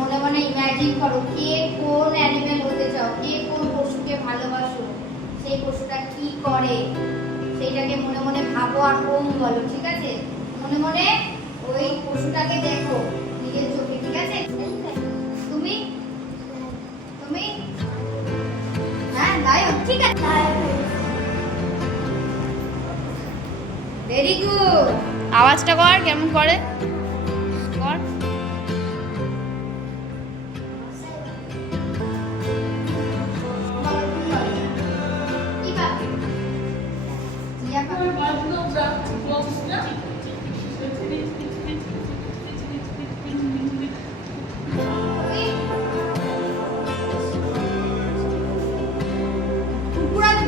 মনে মনে ইমাজিন করো কে কোন অ্যানিমেল হতে চাও, কে কোন পশুকে ভালোবাসো, সেই পশুটা কি করে সেইটাকে মনে মনে ভাবো আর ওম বলো। ঠিক আছে? মনে মনে ওই পশুটাকে দেখো নিজের চোখে। ঠিক আছে? তুমি তুমি হ্যাঁ লায়ন। ঠিক আছে, ভেরি গুড। আওয়াজটা কর কেমন করে কর।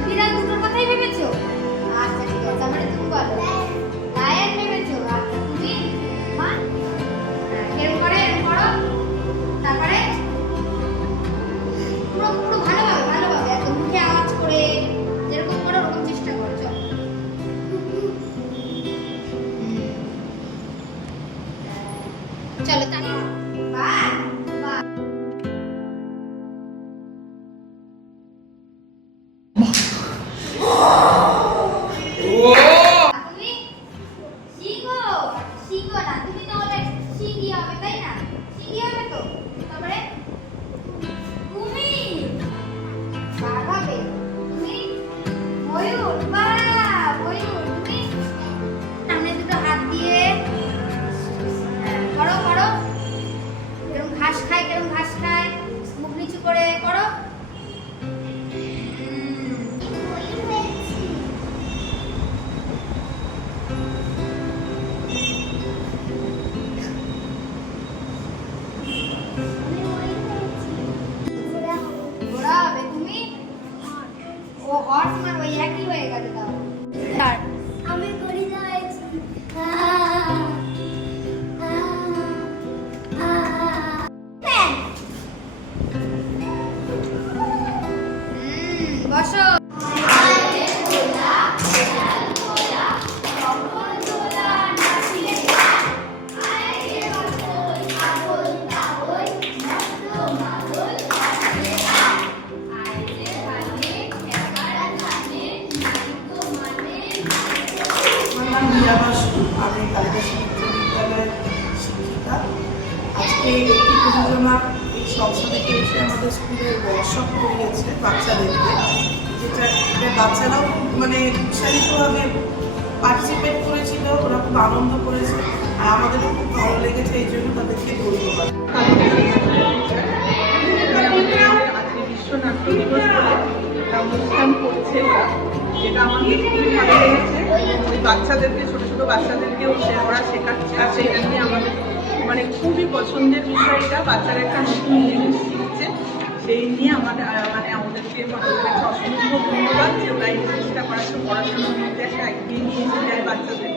বিড়াল দুটোর কথাই ভেবেছো? আচ্ছা ঠিক আছে, তারপরে তুমি বলো। লায়ন ভেবেছো? আচ্ছা তুমি মা এরকম করে এরকম করো, তারপরে পুরো পুরো ভালোভাবে ভালোভাবে একদম মুখে আওয়াজ করে যেরকম করো ওরকম চেষ্টা করো। চলো তাহলে বাই বাই। তুমি সিংহ সিংহ না, তুমি তাহলে সিংহী হবে তাই না? সিংহী হবে তো। তারপরে কুমির বাঘ হবে। তুমি ময়ূর বা ময়ূর। তুমি সামনে দুটো হাত দিয়ে করো করো এরকম ঘাস খায়, কেরম ঘাস খায়, মুখ নিচু করে করো। ঘোড়া হবে। তুমি ও হর্স না, ওই একই হয়ে গেছে। তাও আমি গরিলা হয়েছি। বসো। আমি কালিদাস বিদ্যালয়ের শিক্ষিকা। আজকে একটি প্রযোজনা এই সংস্থা থেকে এসে আমাদের স্কুলে ওয়ার্কশপ করিয়েছে বাচ্চাদেরকে, যেটা বাচ্চারাও মানে উৎসাহিতভাবে পার্টিসিপেট করেছিল, ওরা খুব আনন্দ করেছে আর আমাদেরও খুব ভালো লেগেছে। এই জন্য তাদেরকে ধন্যবাদ। আজকে বিশ্ব নাট্য দিবস একটা অনুষ্ঠান করছে, যেটা আমাদের খুবই ভালো লেগেছে। ওই বাচ্চাদেরকে ছোট ছোট বাচ্চাদেরকেও ওরা শেখাচ্ছে, আর সেইটা নিয়ে আমাদের মানে খুবই পছন্দের বিষয়। এটা বাচ্চারা একটা নতুন জিনিস শিখছে, সেই নিয়ে আমাদের মানে আমাদেরকে অসংখ্য ধন্যবাদ যে ওরা এই জিনিসটা করাচ্ছে। পড়াশোনার মধ্যে একটা এগিয়ে নিয়ে এসে যায় বাচ্চাদের,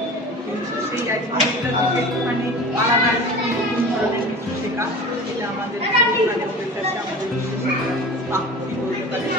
সেই অ্যাক্টিভিটিটা থেকে একটুখানি আলাদা নতুন ধরনের কিছু শেখা, এটা আমাদের মানে ওদের কাছে আমাদের বিশেষ একটা প্রাপ্তি বলতে পারি।